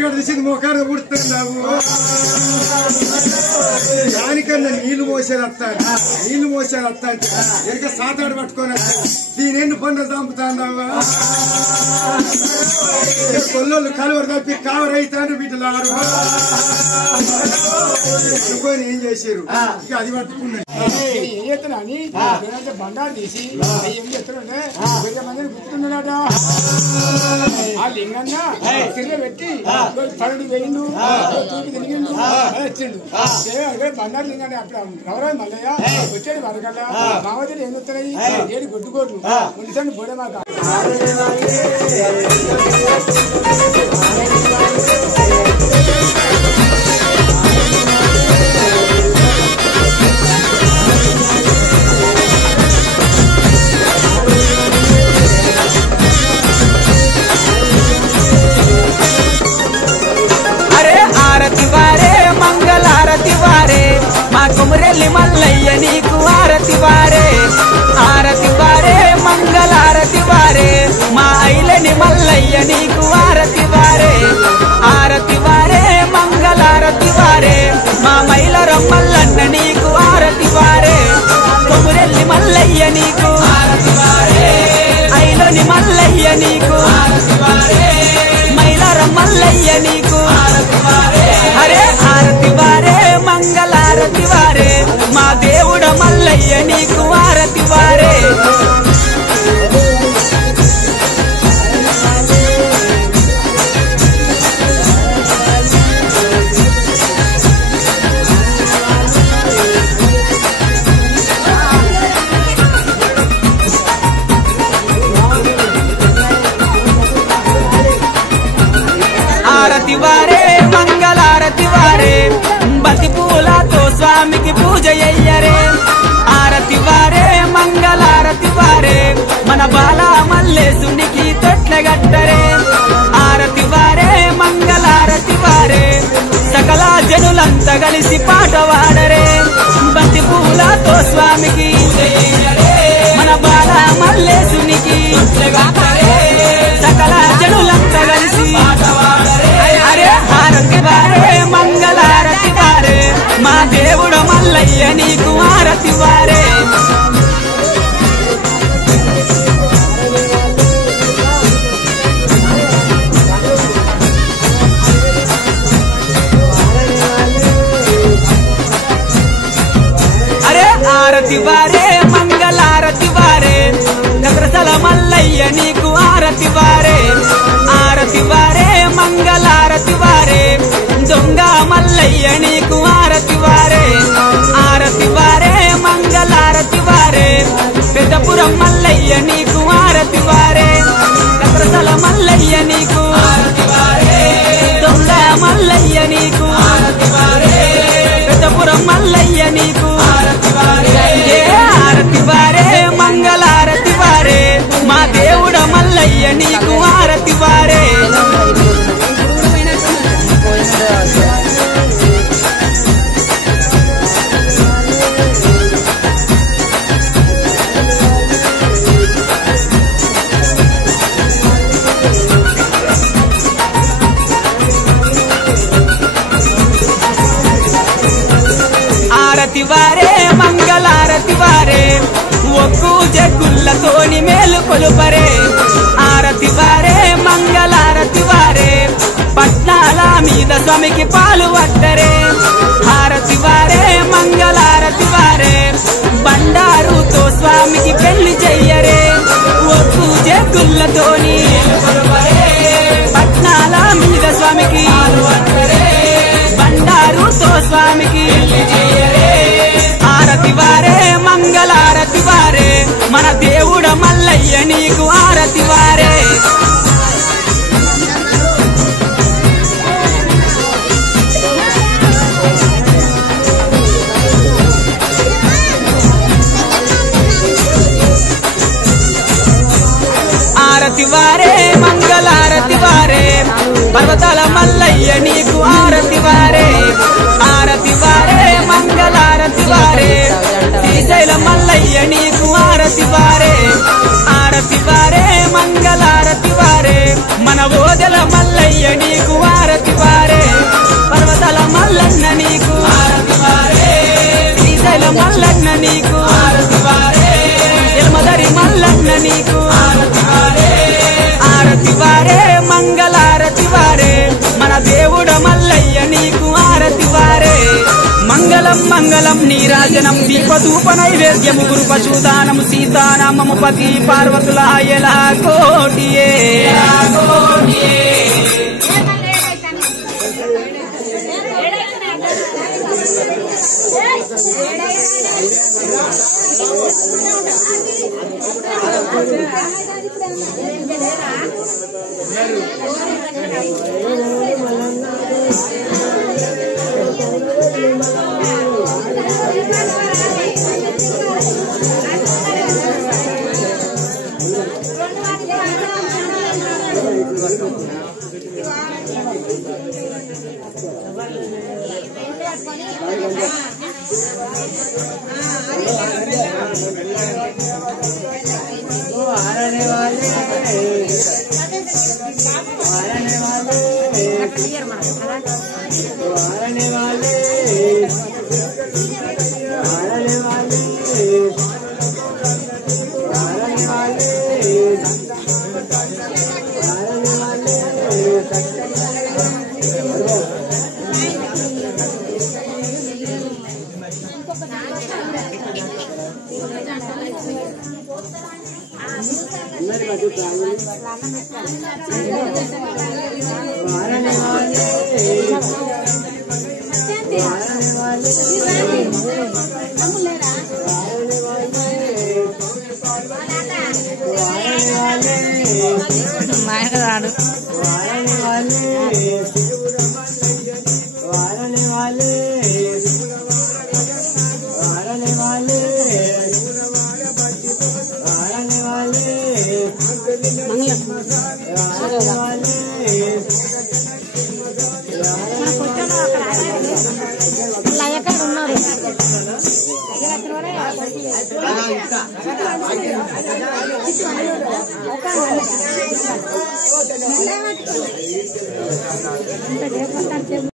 సూర్యుడు తీసింది మోకాడు పుడుతున్నావు దానికన్నా నీళ్లు మోసేది వస్తాడు నీళ్లు మోసేది వస్తాడు ఎనక సాతాడు పట్టుకొని దీని ఎన్ని పండుగ చంపుతాందావా కొల్లోళ్ళు కలువరు తప్పి కావరు అవుతాను బిడ్డలారు ఏం చేశారు ఇక అది పట్టుకున్నాడు ఏం చేస్తున్నాని బండారు తీసి ఏం చేస్తున్నాడే 10 మందిని గుర్తున్నాడట ఆ లింగన్న తిరిగి పెట్టి పరుడు వేయిండు తూపి తిరిగిండు వచ్చిండు బండారు లింగాన్ని అప్పుడు ఎవరో మల్లయ్య వచ్చాడు వరకల్లా మావతులు ఏం చెప్తున్నాయి 7 గొడ్డుకోట్లు ఉండిసండి బోడే మాక కుమరెల్లి మల్లయ్య నీకు ఆరతి వారే ఆరతి వారే మంగళారతి వారే మా ఐలని మల్లయ్య నీకు ఆరతి వారే ఆరతి వారే మంగళారతి వారే మా మైలర మల్లన్న నీకు ఆరతి వారే కుమరెల్లి మల్లయ్య నీకు ఆరతి వారే ఐలని మల్లయ్య నీకు ఆరతి వారే మైలర మల్లయ్య నీకు ఆరతి వారే హరే ఆరతి వారే మంగళారతి వారే మా దేవుడ మల్లయ్య నీకు ఆరతి వారే ఆరతి వారే మంగళారతి వారే బతి పూలతో స్వామికి పూజ అయ్యరే ఆరతి వారే మంగళారతి వారే మన బాల మల్లేశునికి తొట్లగట్టరే ఆరతి వారే మంగళారతి వారే సకల జనులంతా కలిసి పాట వాడరే బతి పూలతో స్వామికి మన బాల మల్లేశునికి సకల జనులంతా కలిసి అరే ఆరతి వారే మంగళారతి వారే మా దేవుడ మల్లయ్య నీకు ఆరతి వారే అరే ఆరతి వారే మంగళారతి వారే నగరసల మల్లయ్య నీకు ఆరతి వారే ఆరతి వారే మంగళారతి వారే దొంగ మల్లయ్య నీకు ఆరతి వారే ఆరతి వారే మంగళారతి వారే పెద్దపురం మల్లయ్య నీకు ఆరతి వారే నగరసల మల్లయ్య నీకు ఆరతి వారే దొంగ మల్లయ్య నీకు ఆరతి వారే పెద్దపురం మల్లయ్య నీకు ఆరతి వారే ఆరతి వారే మంగళారతి వారే మా దేవుడ మల్లయ్య నీకు ఆరతి వారే ఆరతి వారే మంగళారతి వారే ఒక్కు జగ్గులతోని మేలు కొలుపరే ఆరతి వారే మంగళారతి వారే పట్నాల మీద స్వామికి పాలు వట్టరే ఆరతి వారే మంగళారతి వారే బండారుతో స్వామికి పెళ్లి చెయ్యరే ఒక్కు జగ్గులతోని పట్నాల మీద స్వామికి బండారుతో స్వామికి ఆరతి వారే మంగళారతి వారే మన దేవుడ మల్లయ్య నీకు ఆరతి వారే ఆరతి వారే మంగళారతి వారే పర్వతాల మల్లయ్య నీకు ఆరతి వారే ఆరతి వారే మంగళారతి వారే శ్రీశైల మల్లయ్య నీకు ఆరతి వారే ఆరతి వారే మంగళారతి వారే మన ఓదెల మల్లయ్య నీకు ఆరతి మంగళం మంగళం నీరాజనం దీపధూప నైవేద్యము గురు పశుదానము సీతానామము పతి పార్వతుల ఎలా కోటియే Kita